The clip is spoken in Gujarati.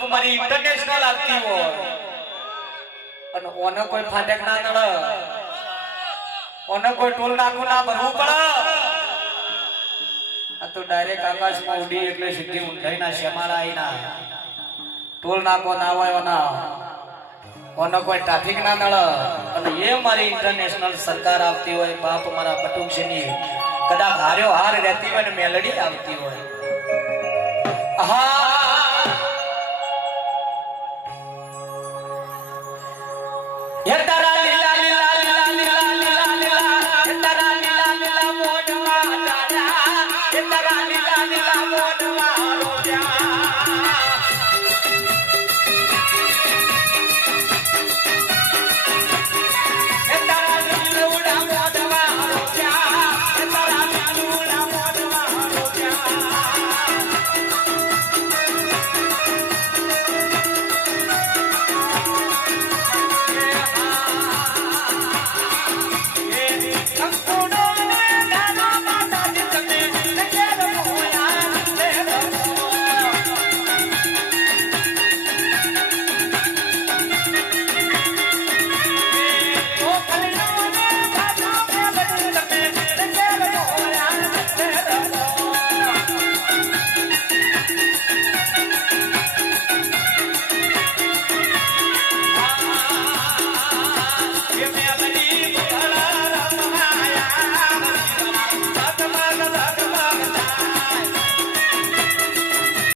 બાપ મારી ઇન્ટરનેશનલ આવતી હોય અને ઓને કોઈ ફાટક ના નડે, ઓને કોઈ ટોલ નાકું ના ભરવું પડે. આ તો ડાયરેક્ટ આકાશમાં ઉડી એટલે સીધી ઊંડાઈના શેમાળા આઈના ટોલ નાકો ના હોય ના ઓને કોઈ ટ્રાફિક ના નડે. અને એ મારી ઇન્ટરનેશનલ સરકાર આવતી હોય, બાપ મારા પટુકજીની કદાચ હાર્યો હાર રહેતી હોય ને મેલડી આવતી હોય. હે તારા લીલા લીલા લીલા લીલા લીલા લીલા, હે તારા લીલા લીલા મોઢમાં દાડા, હે તારા લીલા લીલા મોઢમાં રોજા. હે તારા લીલુડા મોઢમાં રોજા, હે તારા લીલુડા મોઢમાં રોજા.